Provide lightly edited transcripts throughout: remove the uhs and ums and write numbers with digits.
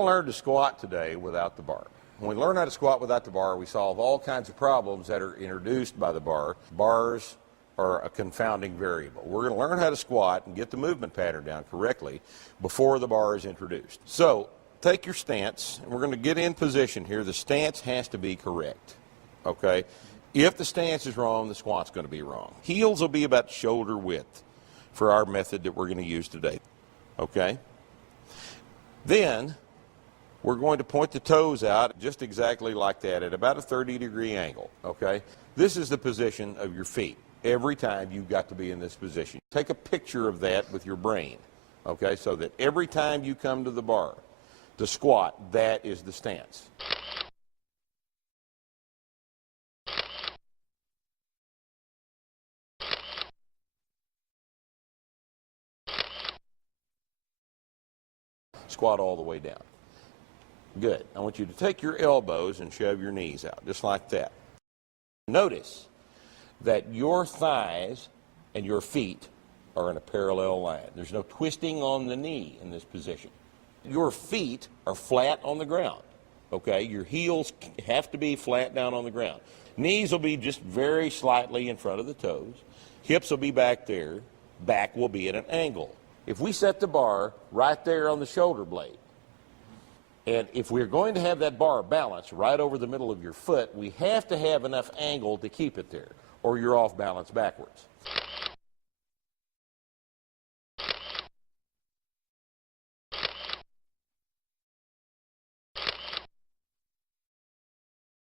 going to learn to squat today without the bar. When we learn how to squat without the bar, we solve all kinds of problems that are introduced by the bar. Bars are a confounding variable. We're going to learn how to squat and get the movement pattern down correctly before the bar is introduced. So take your stance, and we're going to get in position here. The stance has to be correct, okay? If the stance is wrong, the squat's going to be wrong. Heels will be about shoulder width for our method that we're going to use today, okay? Then we're going to point the toes out just exactly like that at about a 30-degree angle, okay? This is the position of your feet. Every time you've got to be in this position. Take a picture of that with your brain, okay, so that every time you come to the bar to squat, that is the stance. Squat all the way down. Good. I want you to take your elbows and shove your knees out, just like that. Notice that your thighs and your feet are in a parallel line. There's no twisting on the knee in this position. Your feet are flat on the ground, okay? Your heels have to be flat down on the ground. Knees will be just very slightly in front of the toes. Hips will be back there. Back will be at an angle. If we set the bar right there on the shoulder blade, and if we're going to have that bar balanced right over the middle of your foot, we have to have enough angle to keep it there, or you're off balance backwards.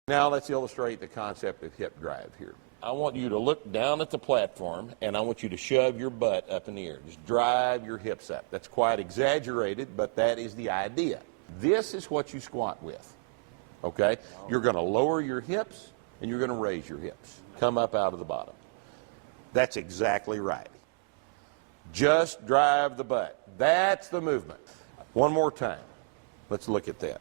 Now let's illustrate the concept of hip drive here. I want you to look down at the platform, and I want you to shove your butt up in the air. Just drive your hips up. That's quite exaggerated, but that is the idea. This is what you squat with, okay? You're going to lower your hips, and you're going to raise your hips. Come up out of the bottom. That's exactly right. Just drive the butt. That's the movement. One more time. Let's look at that.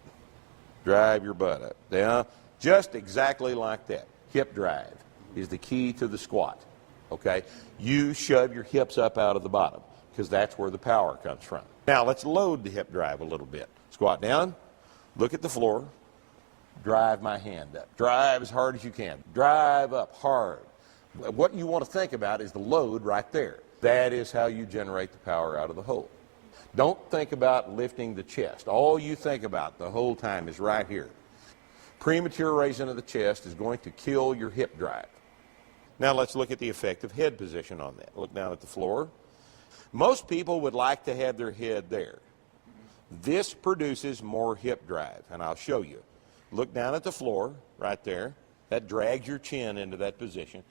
Drive your butt up. Down. Just exactly like that. Hip drive is the key to the squat, okay? You shove your hips up out of the bottom because that's where the power comes from. Now let's load the hip drive a little bit. Squat down, look at the floor, drive my hand up. Drive as hard as you can. Drive up hard. What you want to think about is the load right there. That is how you generate the power out of the hole. Don't think about lifting the chest. All you think about the whole time is right here. Premature raising of the chest is going to kill your hip drive. Now let's look at the effective head position on that. Look down at the floor. Most people would like to have their head there. This produces more hip drive, and I'll show you. Look down at the floor right there. That drags your chin into that position.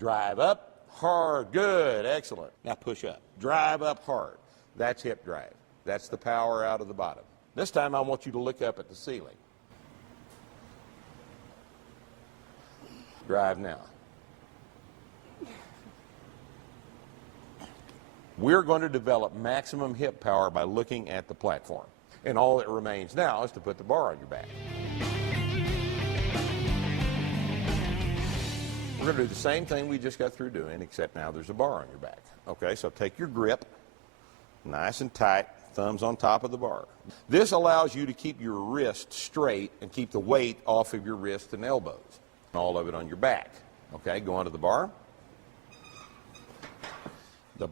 Drive up hard. Good. Excellent. Now push up. Drive up hard. That's hip drive. That's the power out of the bottom. This time I want you to look up at the ceiling. Drive now. We're going to develop maximum hip power by looking at the platform. And all that remains now is to put the bar on your back. We're going to do the same thing we just got through doing, except now there's a bar on your back. Okay, so take your grip, nice and tight, thumbs on top of the bar. This allows you to keep your wrist straight and keep the weight off of your wrists and elbows. All of it on your back. Okay, go onto the bar. The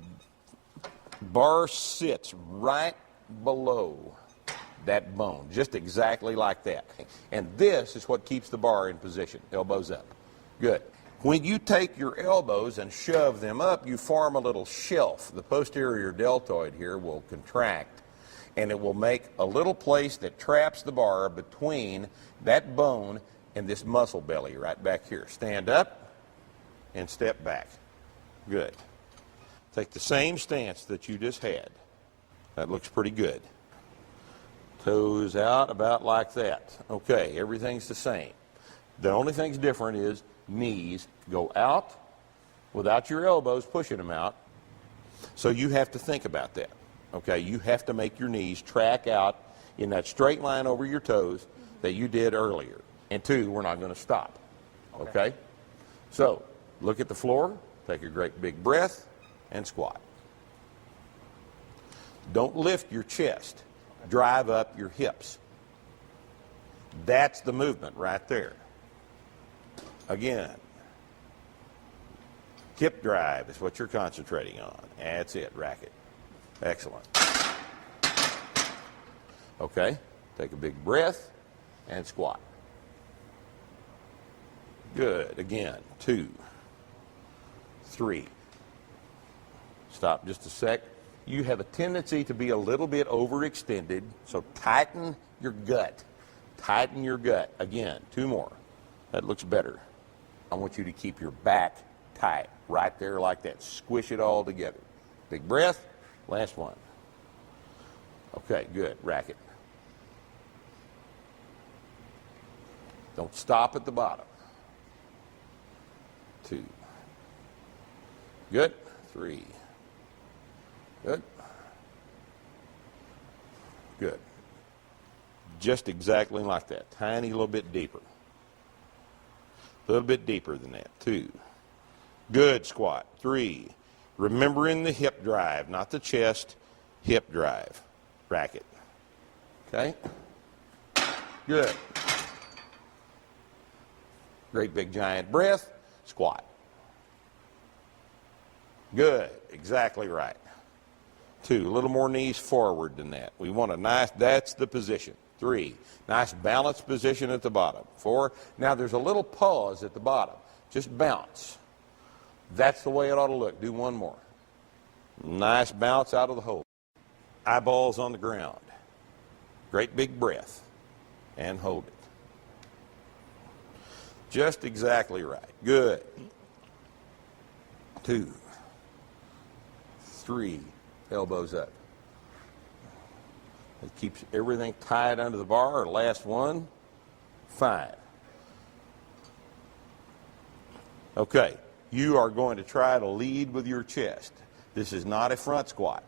bar sits right below that bone, just exactly like that. And this is what keeps the bar in position, elbows up. Good. When you take your elbows and shove them up, you form a little shelf. The posterior deltoid here will contract, and it will make a little place that traps the bar between that bone and this muscle belly right back here. Stand up and step back. Good. Take the same stance that you just had. That looks pretty good. Toes out about like that. Okay, everything's the same. The only thing's different is knees go out without your elbows pushing them out. So you have to think about that. Okay, you have to make your knees track out in that straight line over your toes that you did earlier. And two, we're not going to stop. Okay? So, look at the floor, take a great big breath, and squat. Don't lift your chest. Drive up your hips. That's the movement right there. Again, hip drive is what you're concentrating on. That's it, racket. Excellent. Okay, take a big breath and squat. Good. Again, 2, 3. Stop just a sec. You have a tendency to be a little bit overextended, so tighten your gut. Tighten your gut. Again, 2 more. That looks better. I want you to keep your back tight, right there like that. Squish it all together. Big breath. Last one. Okay, good. Racket. Don't stop at the bottom. 2. Good. 3. Good. Good. Just exactly like that. Tiny little bit deeper. A little bit deeper than that. 2. Good squat. 3. Remembering the hip drive, not the chest. Hip drive. Racket. Okay? Good. Great big giant breath. Squat. Good. Exactly right. 2. A little more knees forward than that. We want a nice, that's the position. 3. Nice balanced position at the bottom. 4. Now there's a little pause at the bottom. Just bounce. That's the way it ought to look. Do one more. Nice bounce out of the hole. Eyeballs on the ground. Great big breath. And hold it. Just exactly right. Good. 2, 3. Elbows up. It keeps everything tied under the bar. Last one. 5. Okay. You are going to try to lead with your chest. This is not a front squat.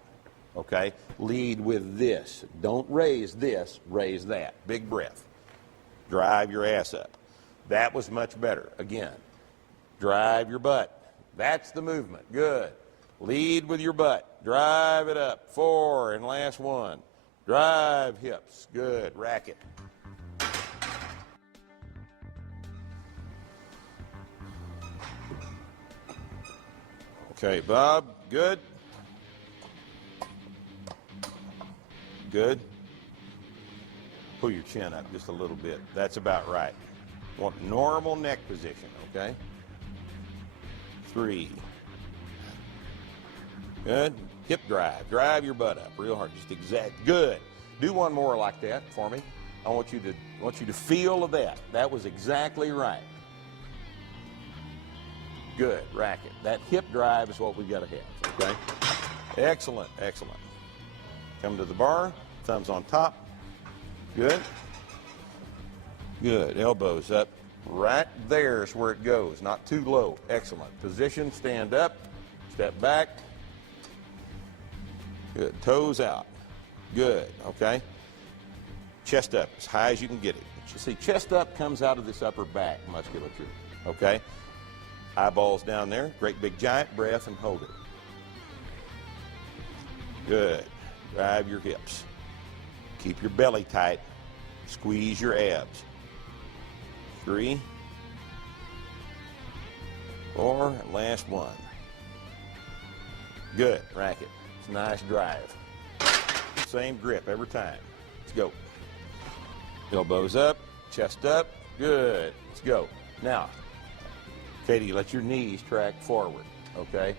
Okay? Lead with this. Don't raise this. Raise that. Big breath. Drive your ass up. That was much better. Again, drive your butt. That's the movement. Good. Lead with your butt. Drive it up. 4, and last one. Drive hips. Good. Racket. Okay, Bob. Good. Good. Pull your chin up just a little bit. That's about right. Want normal neck position, okay? 3. Good. Hip drive. Drive your butt up real hard. Just exact. Good. Do one more like that for me. I want you to feel that. That was exactly right. Good. Racket. That hip drive is what we've got to have, okay? Excellent. Excellent. Come to the bar. Thumbs on top. Good. Good. Elbows up. Right there is where it goes. Not too low. Excellent. Position. Stand up. Step back. Good. Toes out. Good. Okay. Chest up as high as you can get it. You see, chest up comes out of this upper back musculature. Okay. Eyeballs down there. Great big giant breath and hold it. Good. Drive your hips. Keep your belly tight. Squeeze your abs. 3, 4, and last one. Good. Racket. It's a nice drive. Same grip every time. Let's go. Elbows up, chest up. Good. Let's go. Now, Katie, let your knees track forward, okay?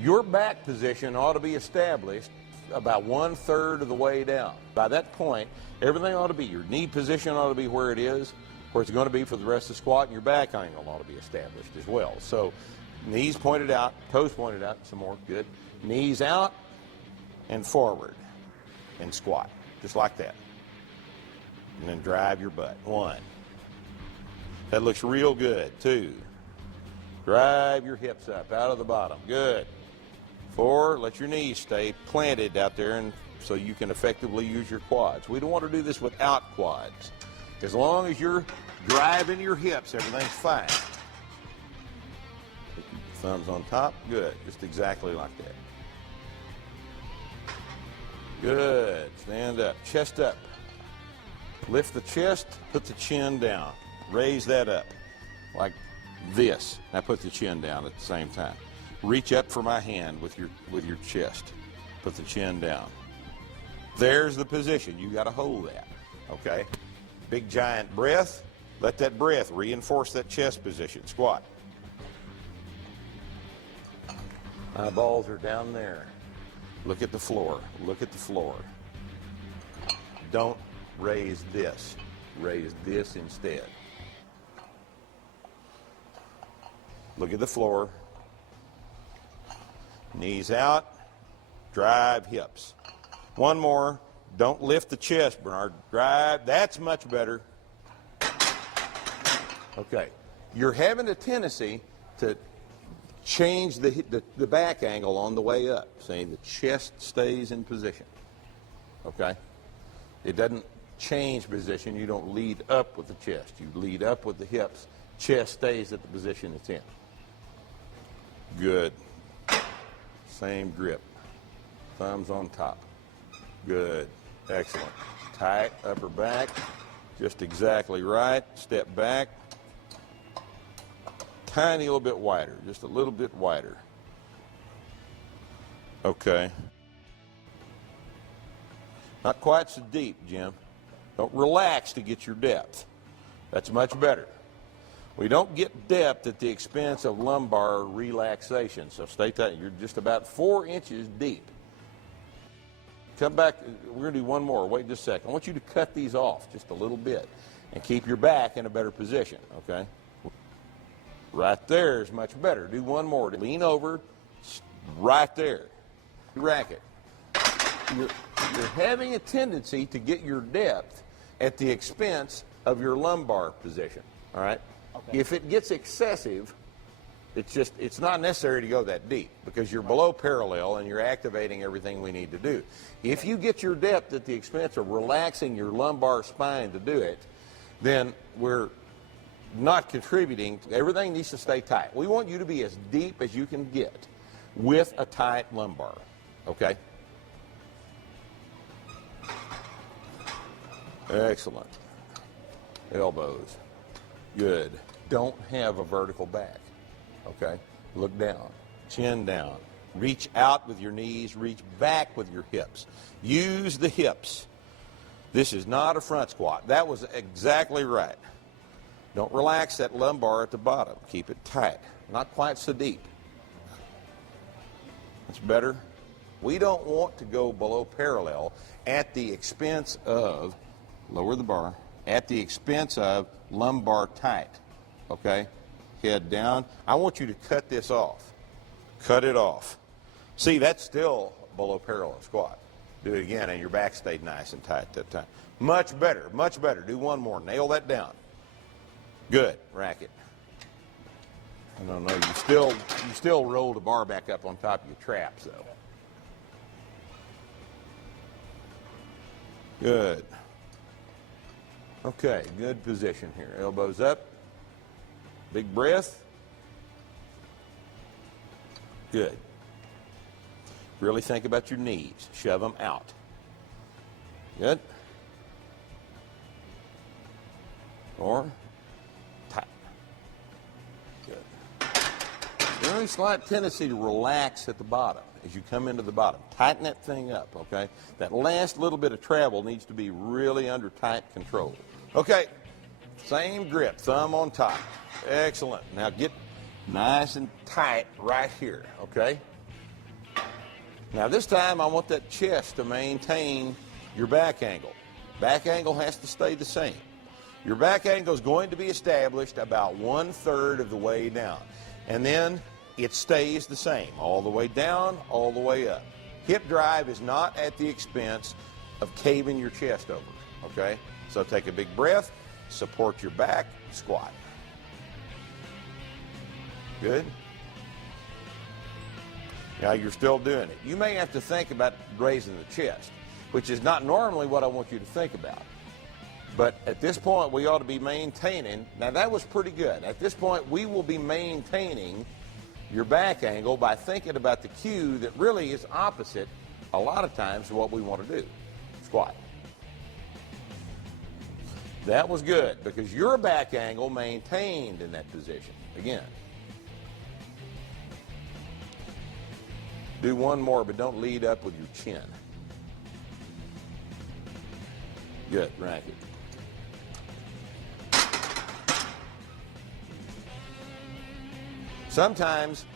Your back position ought to be established about 1/3 of the way down. By that point, everything ought to be, your knee position ought to be where it is, where it's going to be for the rest of the squat, and your back angle ought to be established as well. So knees pointed out, toes pointed out, some more, good. Knees out and forward and squat, just like that. And then drive your butt. 1. That looks real good. 2. Drive your hips up out of the bottom. Good. 4, let your knees stay planted out there and so you can effectively use your quads. We don't want to do this without quads. As long as you're driving your hips, everything's fine. Keep your thumbs on top. Good. Just exactly like that. Good. Stand up. Chest up. Lift the chest, put the chin down. Raise that up like this. Now put the chin down at the same time. Reach up for my hand with your chest. Put the chin down. There's the position. You got to hold that. Okay? Big giant breath. Let that breath reinforce that chest position. Squat. Eyeballs are down there. Look at the floor. Look at the floor. Don't raise this. Raise this instead. Look at the floor. Knees out. Drive hips. One more. Don't lift the chest, Bernard. Drive. That's much better. Okay. You're having a tendency to change the back angle on the way up. See, the chest stays in position. Okay? It doesn't change position. You don't lead up with the chest. You lead up with the hips. Chest stays at the position it's in. Good. Same grip. Thumbs on top. Good. Excellent. Tight upper back. Just exactly right. Step back. Tiny little bit wider. Just a little bit wider. Okay. Not quite so deep, Jim. Don't relax to get your depth. That's much better. We don't get depth at the expense of lumbar relaxation, so stay tight. You're just about 4 inches deep. Come back. We're going to do one more. Wait just a second. I want you to cut these off just a little bit and keep your back in a better position, okay? Right there is much better. Do one more. Lean over. Right there. Racket. You're having a tendency to get your depth at the expense of your lumbar position, all right? Okay. If it gets excessive, it's not necessary to go that deep because you're below parallel and you're activating everything we need to do. If you get your depth at the expense of relaxing your lumbar spine to do it, then we're not contributing. Everything needs to stay tight. We want you to be as deep as you can get with a tight lumbar, okay? Excellent. Elbows. Good. Don't have a vertical back. Okay? Look down. Chin down. Reach out with your knees. Reach back with your hips. Use the hips. This is not a front squat. That was exactly right. Don't relax that lumbar at the bottom. Keep it tight. Not quite so deep. That's better. We don't want to go below parallel at the expense of, lower the bar, at the expense of lumbar tight. Okay? Head down. I want you to cut this off. Cut it off. See, that's still below parallel squat. Do it again, and your back stayed nice and tight that time. Much better, much better. Do one more. Nail that down. Good. Racket. I don't know. You still roll the bar back up on top of your traps, though. Good. Okay, good position here. Elbows up. Big breath. Good. Really think about your knees. Shove them out. Good. Or tight. Good. Very slight tendency to relax at the bottom as you come into the bottom. Tighten that thing up, okay? That last little bit of travel needs to be really under tight control. Okay, same grip, thumb on top. Excellent. Now get nice and tight right here, okay? Now this time I want that chest to maintain your back angle. Back angle has to stay the same. Your back angle is going to be established about 1/3 of the way down. And then it stays the same, all the way down, all the way up. Hip drive is not at the expense of caving your chest over, okay? So take a big breath, support your back, squat. Good? Now you're still doing it. You may have to think about raising the chest, which is not normally what I want you to think about. But at this point, we ought to be maintaining. Now that was pretty good. At this point, we will be maintaining your back angle by thinking about the cue that really is opposite a lot of times to what we want to do. Squat. That was good because your back angle maintained in that position. Again. Do one more, but don't lead up with your chin. Good, rack it. Sometimes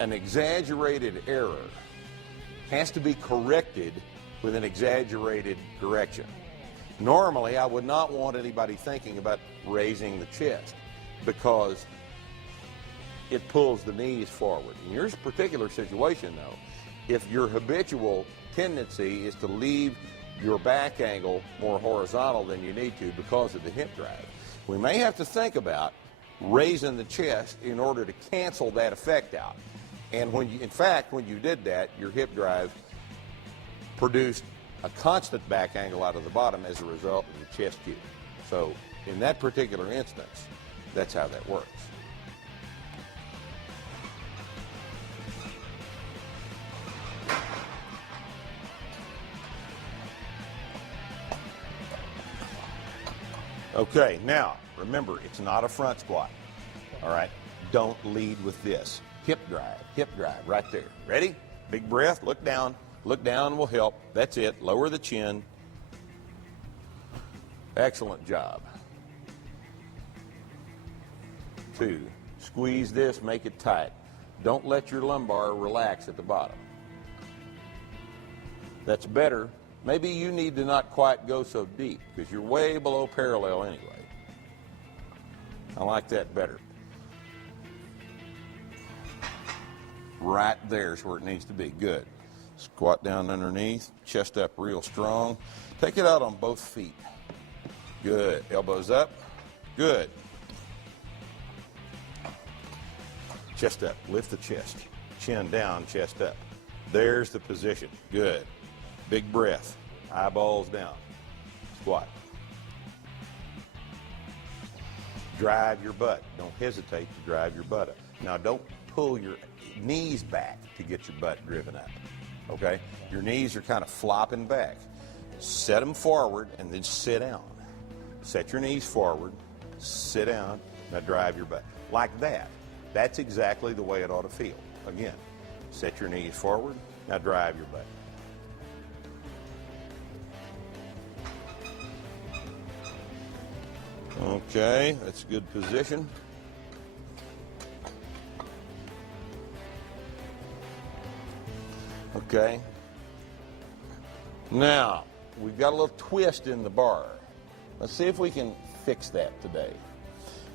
an exaggerated error has to be corrected with an exaggerated correction. Normally, I would not want anybody thinking about raising the chest because it pulls the knees forward. In your particular situation, though, if your habitual tendency is to leave your back angle more horizontal than you need to because of the hip drive, we may have to think about raising the chest in order to cancel that effect out. And when you, in fact, when you did that, your hip drive produced a constant back angle out of the bottom as a result of the chest cue. So in that particular instance, that's how that works. Okay, now, remember, it's not a front squat, all right? Don't lead with this. Hip drive, right there. Ready? Big breath, look down. Look down will help. That's it. Lower the chin. Excellent job. 2, squeeze this, make it tight. Don't let your lumbar relax at the bottom. That's better. Maybe you need to not quite go so deep because you're way below parallel anyway. I like that better. Right there's where it needs to be. Good. Squat down underneath, chest up real strong. Take it out on both feet. Good. Elbows up. Good. Chest up. Lift the chest. Chin down, chest up. There's the position. Good. Big breath. Eyeballs down. Squat. Drive your butt. Don't hesitate to drive your butt up. Now, don't pull your knees back to get your butt driven up. Okay? Your knees are kind of flopping back. Set them forward and then sit down. Set your knees forward. Sit down. Now drive your butt. Like that. That's exactly the way it ought to feel. Again, set your knees forward. Now drive your butt. Okay, that's a good position. Okay. Now, we've got a little twist in the bar. Let's see if we can fix that today.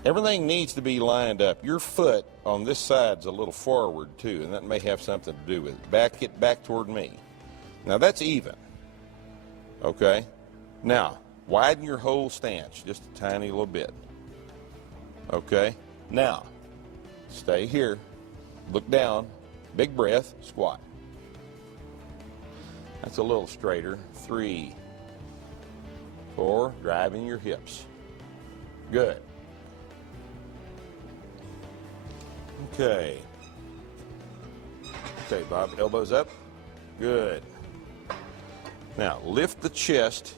Everything needs to be lined up. Your foot on this side's a little forward too, and that may have something to do with it. Back it back toward me. Now that's even. Okay? Now, widen your whole stance just a tiny little bit. Okay? Now, stay here. Look down. Big breath. Squat. That's a little straighter. 3, 4. Driving your hips. Good. Okay. Okay, Bob. Elbows up. Good. Now, lift the chest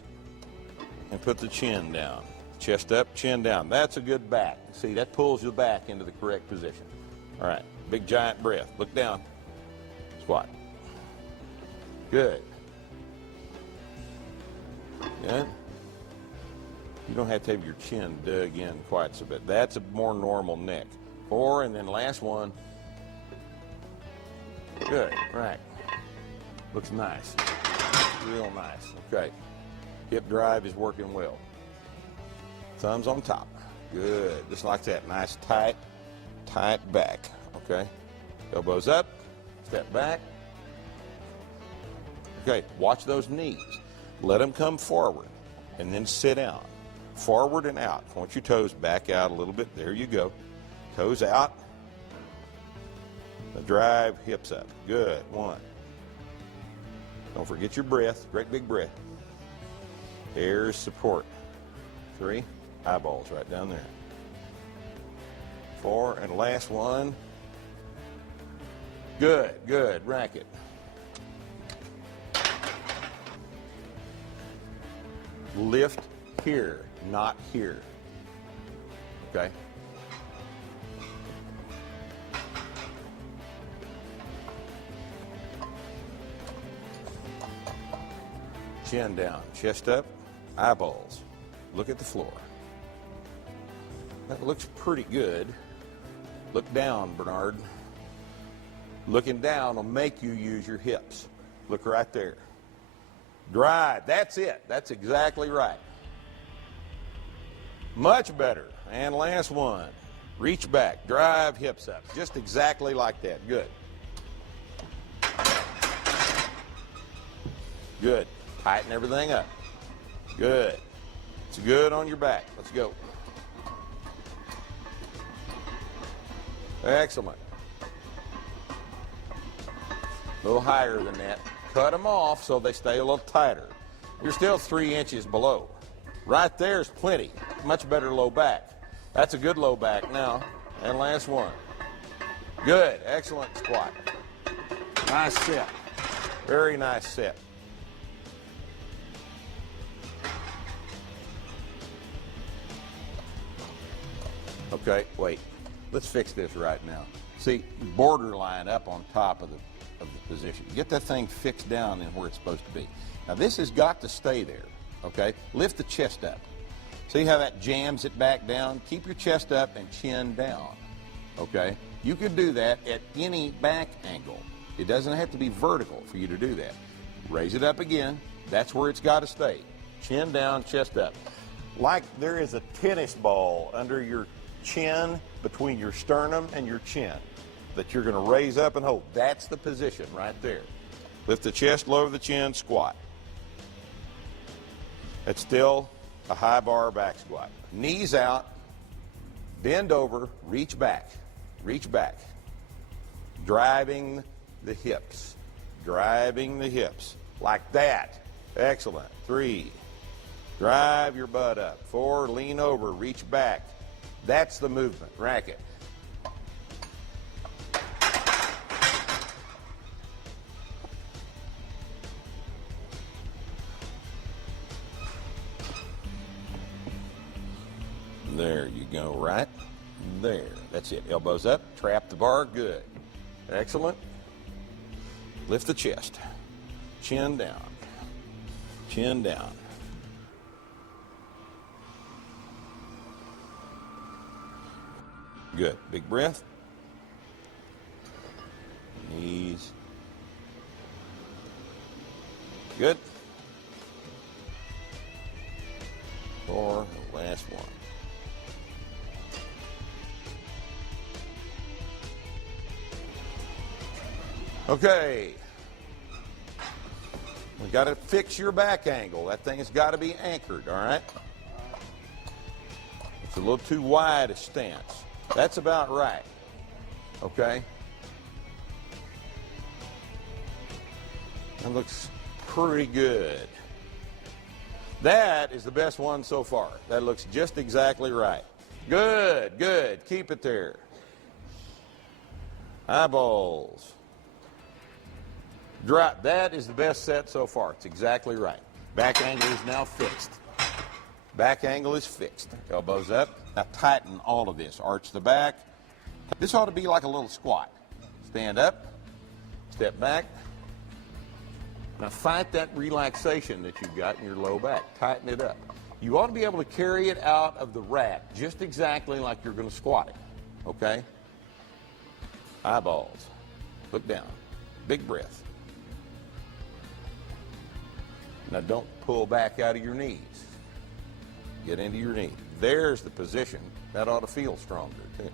and put the chin down. Chest up, chin down. That's a good back. See, that pulls you back into the correct position. All right. Big giant breath. Look down. Squat. Good. Good. You don't have to have your chin dug in quite so bit. That's a more normal neck. 4, and then last one. Good. Right. Looks nice. Real nice. Okay. Hip drive is working well. Thumbs on top. Good. Just like that. Nice, tight back. Okay. Elbows up. Step back. Okay. Watch those knees. Let them come forward and then sit down. Forward and out. Point your toes back out a little bit. There you go. Toes out. The drive, hips up. Good. 1. Don't forget your breath. Great big breath. There's support. 3. Eyeballs right down there. 4. And last one. Good. Good. Rack it. Lift here, not here. Okay? Chin down, chest up, eyeballs. Look at the floor. That looks pretty good. Look down, Bernard. Looking down will make you use your hips. Look right there. Drive. That's it. That's exactly right. Much better. And last one. Reach back. Drive hips up. Just exactly like that. Good. Good. Tighten everything up. Good. It's good on your back. Let's go. Excellent. A little higher than that. Cut them off so they stay a little tighter. You're still 3 inches below. Right there is plenty. Much better low back. That's a good low back now. And last one. Good. Excellent squat. Nice set. Very nice set. Okay, wait. Let's fix this right now. See, borderline up on top of the position. Get that thing fixed down in where it's supposed to be. Now this has got to stay there, okay? Lift the chest up. See how that jams it back down? Keep your chest up and chin down, okay? You could do that at any back angle. It doesn't have to be vertical for you to do that. Raise it up again. That's where it's got to stay. Chin down, chest up. Like there is a tennis ball under your chin, between your sternum and your chin, that you're going to raise up and hold. That's the position right there. Lift the chest, lower the chin, squat. It's still a high bar back squat. Knees out, bend over, reach back. Reach back. Driving the hips. Driving the hips. Like that. Excellent. 3. Drive your butt up. 4. Lean over, reach back. That's the movement. Racket. There you go, right there. That's it. Elbows up, trap the bar, good. Excellent. Lift the chest. Chin down. Chin down. Good. Big breath. Knees. Good. 4, the last one. Okay. We got to fix your back angle. That thing has got to be anchored, all right? It's a little too wide a stance. That's about right. Okay? That looks pretty good. That is the best one so far. That looks just exactly right. Good, good. Keep it there. Eyeballs. Drop. That is the best set so far. It's exactly right. Back angle is now fixed. Back angle is fixed. Elbows up. Now tighten all of this. Arch the back. This ought to be like a little squat. Stand up. Step back. Now fight that relaxation that you've got in your low back. Tighten it up. You ought to be able to carry it out of the rack just exactly like you're going to squat it. Okay? Eyeballs. Look down. Big breath. Now don't pull back out of your knees. Get into your knee. There's the position. That ought to feel stronger too.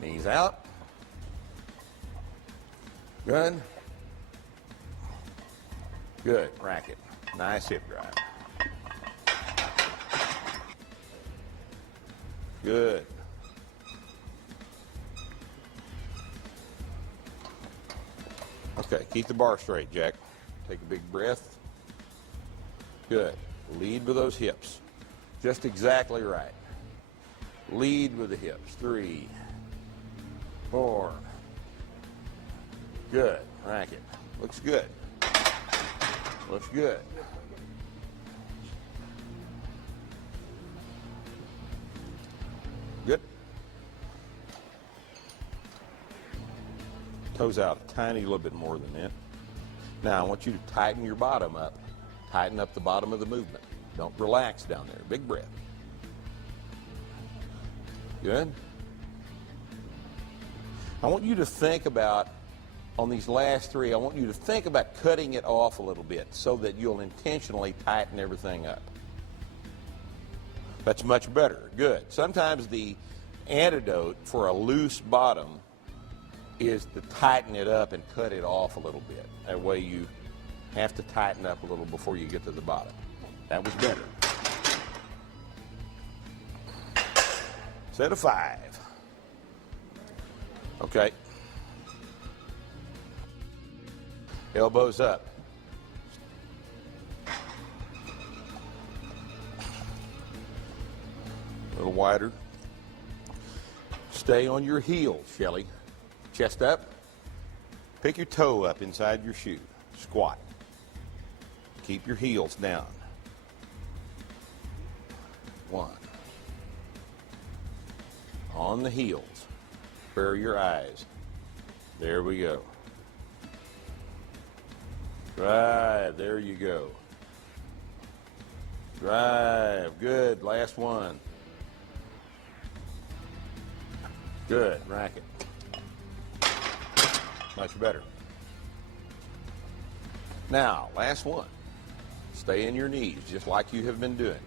Knees out. Good. Good. Racket. Nice hip drive. Good. Okay, keep the bar straight, Jack. Take a big breath. Good. Lead with those hips. Just exactly right. Lead with the hips. 3, 4. Good. Racket. Looks good. Looks good. Good. Toes out a tiny little bit more than that. Now, I want you to tighten your bottom up. Tighten up the bottom of the movement. Don't relax down there. Big breath. Good. I want you to think about, on these last three, I want you to think about cutting it off a little bit so that you'll intentionally tighten everything up. That's much better. Good. Sometimes the antidote for a loose bottom is to tighten it up and cut it off a little bit. That way you have to tighten up a little before you get to the bottom. That was better. Set of 5. Okay. Elbows up. A little wider. Stay on your heels, Shelly. Chest up. Pick your toe up inside your shoe. Squat. Keep your heels down. 1. On the heels. Square your eyes. There we go. Drive. There you go. Drive. Good. Last one. Good. Racket. Much better. Now, last one. Stay in your knees, just like you have been doing.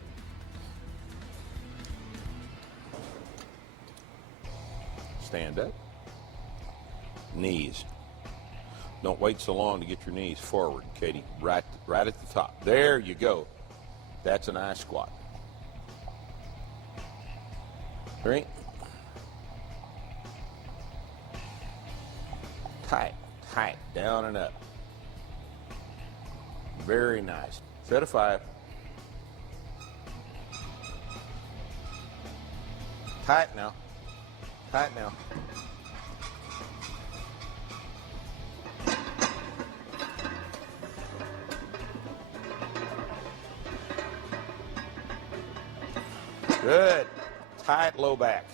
Stand up. Knees. Don't wait so long to get your knees forward, Katie. Right at the top. There you go. That's an eye squat. 3. Tight, tight, down and up. Very nice. Set of 5. Tight now. Tight now. Good. Tight low back.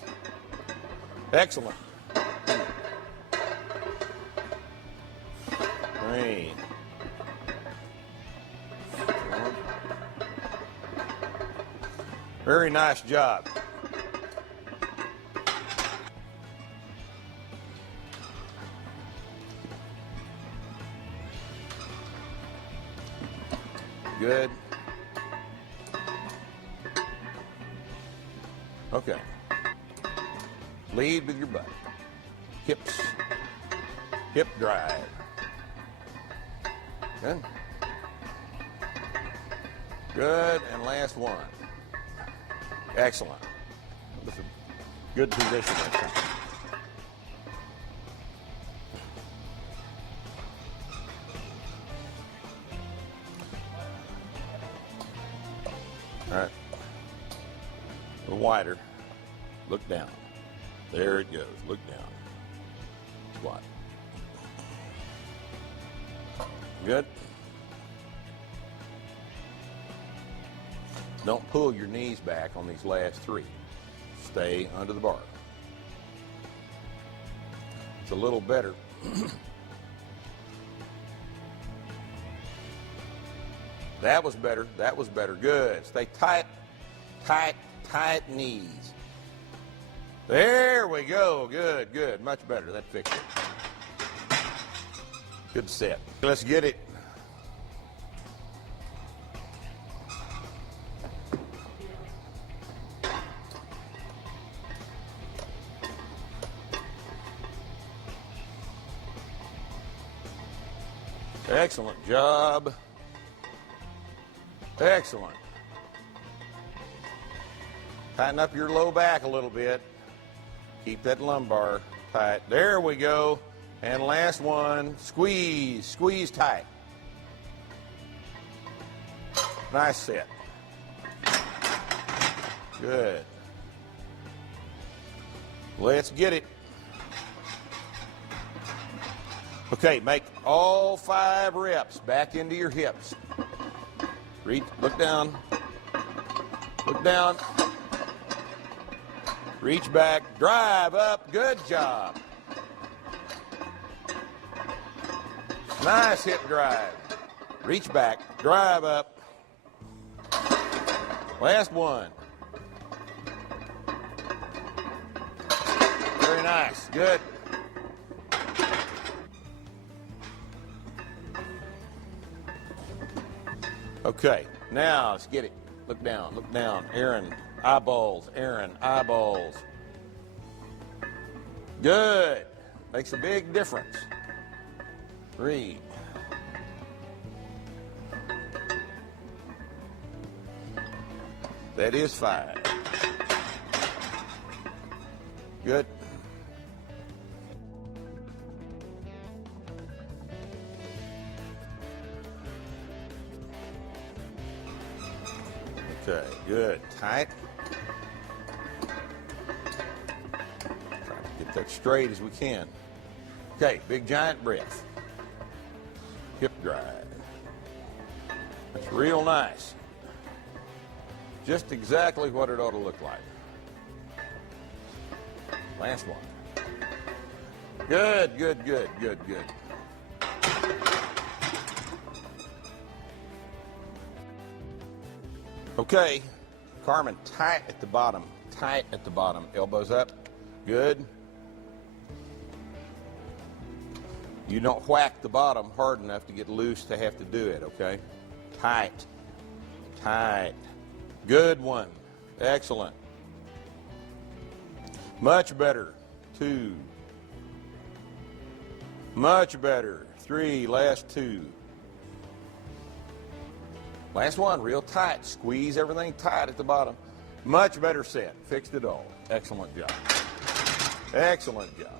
Excellent. 3. 4. Very nice job. Good. Okay. Lead with your butt. Hips. Hip drive. Good. Good. And last one. Excellent. That's a good position that time. All right. A little wider. Look down. There it goes. Look down. Squat. Good. Don't pull your knees back on these last 3. Stay under the bar. It's a little better. That was better. That was better. Good. Stay tight, tight, tight knees. There we go. Good, good. Much better. That fixed it. Good set. Let's get it. Excellent job. Excellent. Tighten up your low back a little bit. Keep that lumbar tight. There we go. And last one, squeeze, squeeze tight. Nice set. Good. Let's get it. Okay, make all 5 reps back into your hips. Reach, look down. Look down. Reach back, drive up, good job. Nice hip drive. Reach back, drive up. Last one. Very nice, good. Okay, now let's get it. Look down. Aaron, eyeballs, Aaron, eyeballs. Good. Makes a big difference. Read. That is 5. Good. Okay, good. Tight. Try to get that straight as we can. Okay, big giant breath. Hip drive. That's real nice. Just exactly what it ought to look like. Last one. Good. Okay, Carmen, tight at the bottom, elbows up, good. You don't whack the bottom hard enough to get loose to have to do it, okay? Tight. Good one, excellent. Much better, 2. Much better, 3, last 2. Last one, real tight. Squeeze everything tight at the bottom. Much better set. Fixed it all. Excellent job. Excellent job.